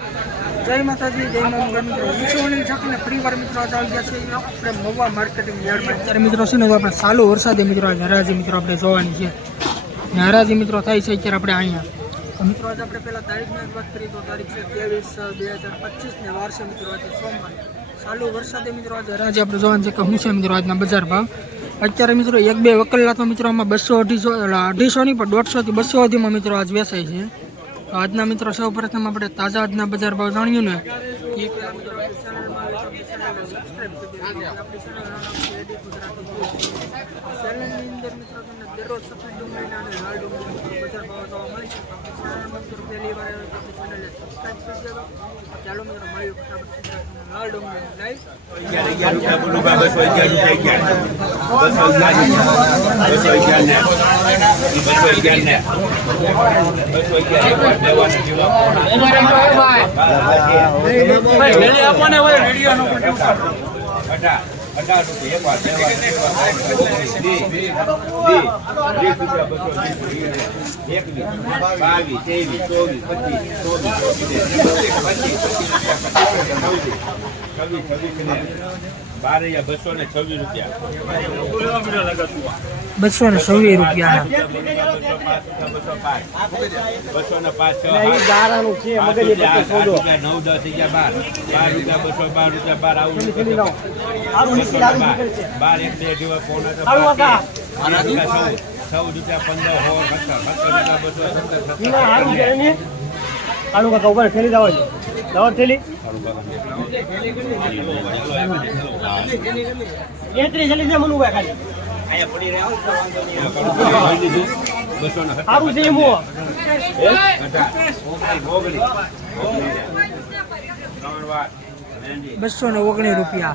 જય માતાજી, જય મા મિત્રો વિશ્વની પરિવાર મિત્રો આજે આવી ગયા છે આપણે મવા માર્કેટિંગ યાર્ડમાં. અત્યારે મિત્રો છે ને આપણે સાલો વરસાદે મિત્રો આજે હરાજી મિત્રો આપણે જોવાની છે. ને હરાજી મિત્રો થાય છે અત્યારે આપણે અહીંયા. મિત્રો, આજે આપણે પહેલાં તારીખની વાત કરીએ તો તારીખ છે ત્રેવીસ બે હજાર પચીસને વાર છે મિત્રો, આજે સોમવાર. સાલો વરસાદે મિત્રો, આજે હરાજી આપણે જોવાનું છે કે શું છે મિત્રો આજના બજાર ભાવ. અત્યારે મિત્રો, એક બે વકલ્લા તો મિત્રો આમાં બસો અઢીસો અઢીસો નહીં, પણ દોઢસોથી બસો સુધીમાં મિત્રો આજ વેચાય છે. આજના મિત્રો સૌ પ્રથમ આપણે તાજા આજના બજાર ભાવ જાણ્યું ને. એ મિત્રો પહેલી વાર ચેનલને સબસ્ક્રાઇબ કરી દેજો ચાલો મિત્રો મળ્યું ફટાફટ સીધા લાલ ડુંગળીની રૂપિયા બાવીસ ત્રેવીસ ચોવીસ પચીસ ચોવીસ પચીસ બાર બસો ને છવ્વીસ રૂપિયા બસો ને છવ્વીસ રૂપિયા બસો ને પાંચ છ રૂપિયા, નવ દસ અગિયાર બાર બાર રૂપિયા બસો બાર રૂપિયા બાર આવું બસો બાર બાર એક બે દિવસ પોણા ચૌદ રૂપિયા પંદર સોળ સત્તર સત્તર રૂપિયા બસો સત્તર આલુ કાકા ઉપર થેલી દાવા છે. દાવા થેલી? એટલી થેલી છે મનુભાઈ ખાલી. સારું છે એમ બસો ને ઓગણીસ રૂપિયા.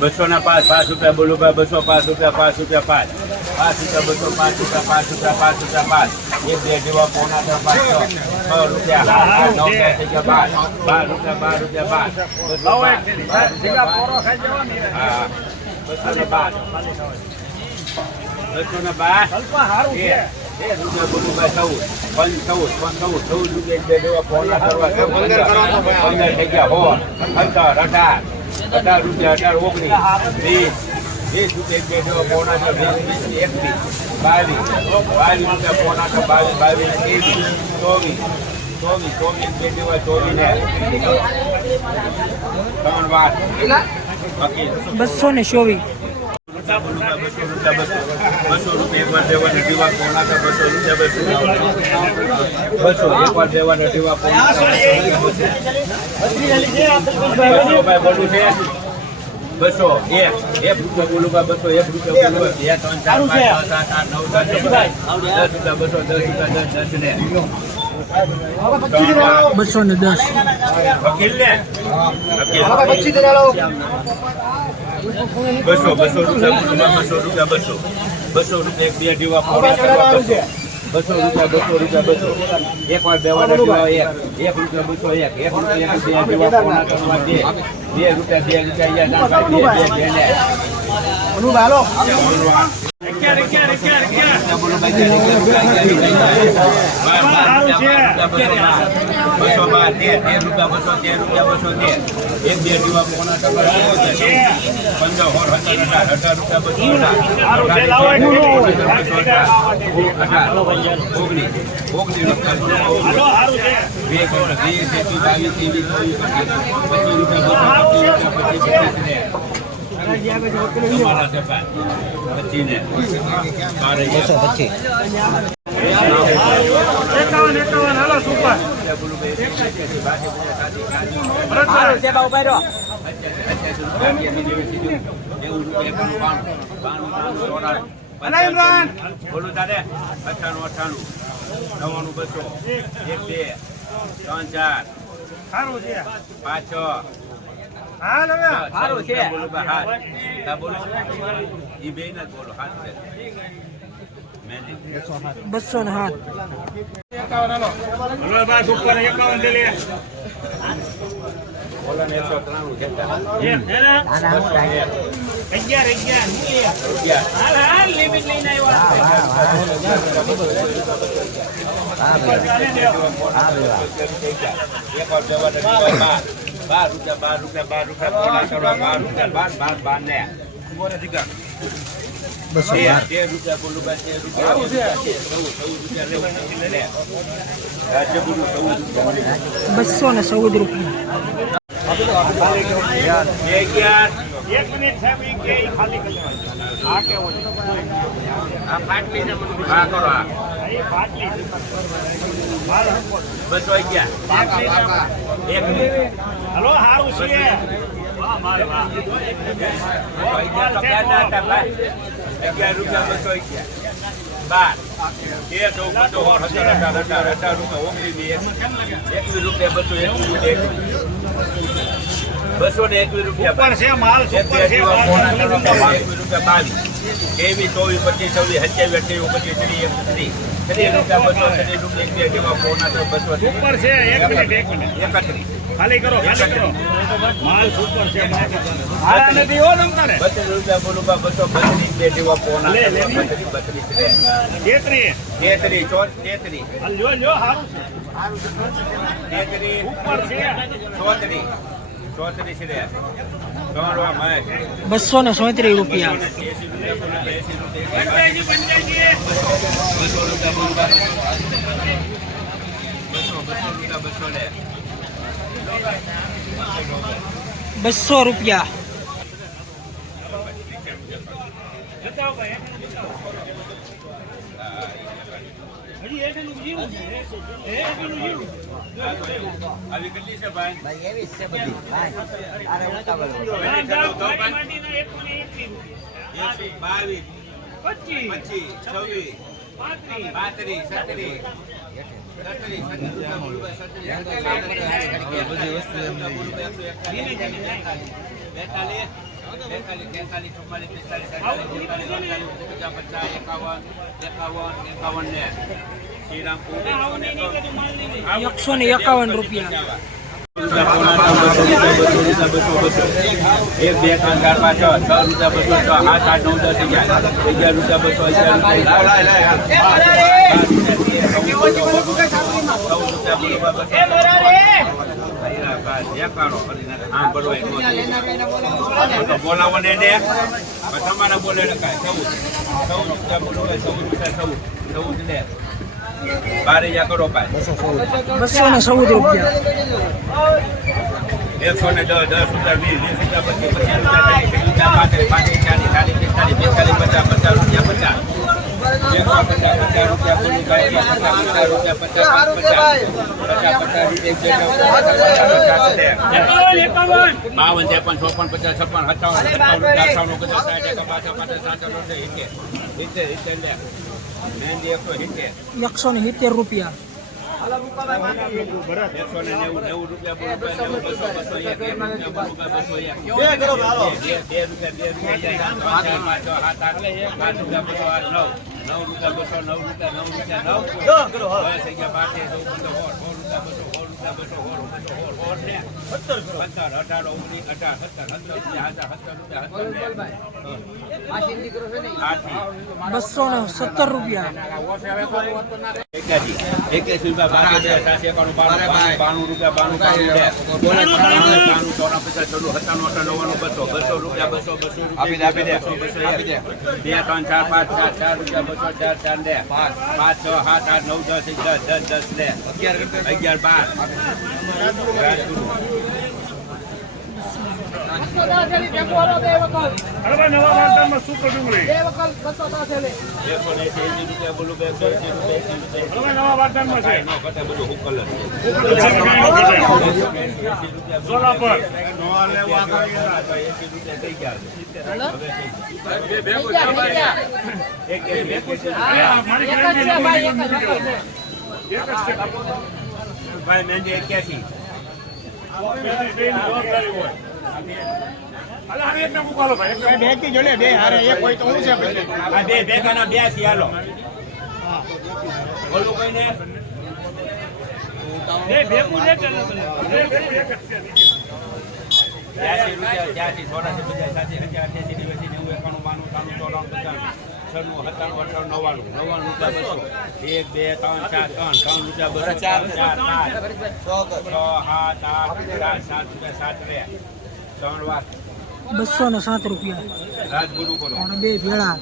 બસો ના પાંચ પાંચ રૂપિયા બોલો ભાઈ બસો પાંચ રૂપિયા પાંચ રૂપિયા પાંચ. પાંચ રૂપિયા બસો પાંચ રૂપિયા પાંચ રૂપિયા પાંચ રૂપિયા પાંચ. એક બે જેવા પોણા ત્રણ પાંચ છ. રૂપિયા બાર. બાર રૂપિયા બાર રૂપિયા બાર. બસો ને બાર બસો ને બાર. અઢાર રૂપિયા અઢાર ઓગણીસ વીસ વીસ રૂપિયા પોણા છે વીસ વીસ એકવીસ બાવીસ બાવીસ રૂપિયા પોણા બાવીસ બાવીસ ત્રેવીસ ચોવીસ ચોવીસ ચોવીસ બે જેવા ચોવીસ. ને ત્રણ વાર બસો ને ચોવીસ. બસો રૂપિયા બસો બસો રૂપિયા એક દેવાના દીવા તો બસો રૂપિયા બસો બસો એક વાર દેવાના દીવા પોણા બસો ભાઈ બોલું છે એક એક રૂપિયા બોલું ભાઈ બસો એક રૂપિયા બોલું બે ત્રણ ચાર પાંચ છ સાત આઠ નવ દસ. દસ રૂપિયા બસો દસ રૂપિયા દસ દસ ને બસો ને દસ. વકીલ ને વકીલ બસો બસો રૂપિયા બસો રૂપિયા બસો. બસો રૂપિયા એક બે દીવા બસો. રૂપિયા બસો રૂપિયા બસો. એક વાર બે વાર દીવા એક. એક રૂપિયા બસો એક. એક રૂપિયા એક બે દીવા પોણા બે. બે રૂપિયા બે રૂપિયા બે બસો બાર, તેર, તેર રૂપિયા, બસો તેર રૂપિયા, બસો તેર. એક બે દીવા પોણા ટકા પંદર સત્તર અઢાર અઢાર રૂપિયા બસો અઢાર ઓગણીસ ઓગણીસ રૂપિયા વીસ એકવીસ બાવીસ ત્રેવીસ ચોવીસ પચીસ પચીસ રૂપિયા બસો પચીસ રૂપિયા પચીસ પચીસ. એકાવન એકાવન. હાલો સુપર બોલું તારે અઠ્ઠાણું અઠ્ઠાણું નવ્વાણું બસો એક બે ત્રણ ચાર પાંચ છ. હા હવે સારું છે. બોલો ઈ બે ના બોલો હાથ બસો ને હાથ અગિયાર અગિયાર. બાર બાર રૂપિયા બાર રૂપિયા બાર રૂપિયા પોણા કરવા બાર રૂપિયા બાર બાર બાર ને. તેર તેર રૂપિયા બોલું બા તેર રૂપિયા ચૌદ રૂપિયા લેવું રાજ્ય બોલું બસો ને ચૌદ રૂપિયા. એક મિનિટ ખાલી આ કેવો આ ફાટલી મને કરો આ બસો અગિયાર એક હલો હારું છે અગિયાર રૂપિયા બસો અગિયાર બાર ચૌદ પંદર સોળ અઢાર અઢાર અઢાર રૂપિયા ઓગણીસ વીસ એકવીસ રૂપિયા બસો એકવીસ બસો ને એકવીસ રૂપિયા પણ છે માલ ઉપર છે. એકવીસ રૂપિયા બાવીસ. ત્રેવીસ ચોવીસ પચીસ છવ્વીસ સત્યાવીસ અઠ્યાવીસ પચીસ ત્રીસ એકત્રીસ ત્રીસ. રૂપિયા બસો ત્રીસ રૂપિયા બે જેવા પોણા તો બસો ઉપર છે એક મિનિટ એક મિનિટ. એકત્રીસ. ખાલી કરો ખાલી કરો. માલ સુપર છે માલ નથી હો તમતારે બત્રીસ રૂપિયા બોલું બસો બત્રીસ બે જેવા પોણા લે, લે. બત્રીસ બત્રીસ તેત્રીસ. તેત્રીસ ચોર તેત્રીસ. જો જો હારું છે. તેત્રીસ ઉપર છે. ચોત્રીસ. ચોત્રીસ રે ત્રણ મહેશ બસો ને સોત્રીસ રૂપિયા. બસો રૂપિયા. બસો રૂપિયા બસો રૂપિયા હજી જીરું આવી કેટલી છે ભાઈ ભાઈ એવી છે બધી ભાઈ અરે ઉતાવળ ના, માટીના એકનું રૂપિયા. એસી બાવીસ પચીસ પચીસ છવ્વીસ પાંત્રીસ પાંત્રીસ છત્રીસ છત્રીસ છત્રીસ બોલું બા, છત્રીસ બધી બેતાલીસ બેતાલીસ તેતાલીસ ચુમ્માલીસ પિસ્તાલીસ બેતાલીસ પચાસ પચાસ એકાવન એકાવન એકાવન ને નહીં. એકસો ને એકાવન રૂપિયા. એક બે ત્રણ ચાર પાંચ છ છ રૂપિયા બસો છ આઠ આઠ નવ દસ અગિયાર. અગિયાર રૂપિયા બસો બોલાવો ને એને તમારા બોલે કાંઈ સૌ સૌ રૂપિયા બોલો સૌ ચૌદ ચૌદ લે બાર હજાર કરો બસો ને ચૌદ રૂપિયા. એકસો ને દસ દસ રૂપિયા વીસ વીસ રૂપિયા પચીસ પચીસ રૂપિયા પાંત્રીસ પાંત્રીસ ચાલીસ ચાલીસ પિસ્તાલીસ પિસ્તાલીસ પચાસ પચાસ રૂપિયા પચાસ. પચાસ છપ્પન સત્તાવન બાસઠ પચાસ સાઠ સિત્તેર સિત્તેર મહેંદી એકસો ને સિત્તેર રૂપિયા બે રૂપિયા બે રૂપિયા પાંચ, પાંચ નવ નવ રૂપિયા બસો નવ રૂપિયા નવ રૂપિયા નવ. કરો થઈ ગયા સોળ સોળ રૂપિયા બસો. બસો ને સત્તર રૂપિયા બે બાણું રૂપિયા બાણું બાણું ચોરા પચાસ ચોલું સત્તાણું અઠાણું બસો બસો રૂપિયા બસો બસો આપી દે આપી દે બે ત્રણ ચાર પાંચ ચાર ચાર રૂપિયા બસો ચાર ચાર લે પાંચ છ સાત આઠ નવ દસ દસ દસ દસ લે અગિયાર અગિયાર બાર રાજગુરુ નવા વાર્તામાં સુપર ડુંગળી એકસો ને એંસી એંસી બોલું કે એકસો એંસી રૂપિયા એંસી રૂપિયા અરે ભાઈ નવા વાર્તામાં છે કાંઈ બધું હુકલ જ છે. એંસી રૂપિયા બોલું. સોલા પર એંસી રૂપિયા થઈ ગયા છે. હવે થઈ ગયા. એક એક બે કેસી. અરે આ મારી ગ્રેન્ડ એક જ છે ભાઈ મેંદી એક્યાસી. ને ને બે કી હારે એક હોય તો હું છે પછી. આ બે ભેગાના બ્યાસી હાલો. બોલું કોઈને? બે ભેગું છે કે બે ભેગું એક જ છે બ્યાસી રૂપિયા ત્યાંસી ચોરાસી પચાસ સાતસી હજાર અઠ્યાસી નેવું એકાણું બાણું ત્રાણું ચોરાણું પચાસ છન્નું સત્તાણું અઠાણું નવ્વાણું. નવ્વાણું રૂપિયા બસો. એક બે ત્રણ ચાર ત્રણ. ત્રણ રૂપિયા બસો. ચાર ચાર પાંચ. છ. સાત આઠ ચાર સાત રૂપિયા સાત રહ્યા. ત્રણ વાર. બસો ને સાત રૂપિયા. રાજગુરુ કરો. બે ભેળા.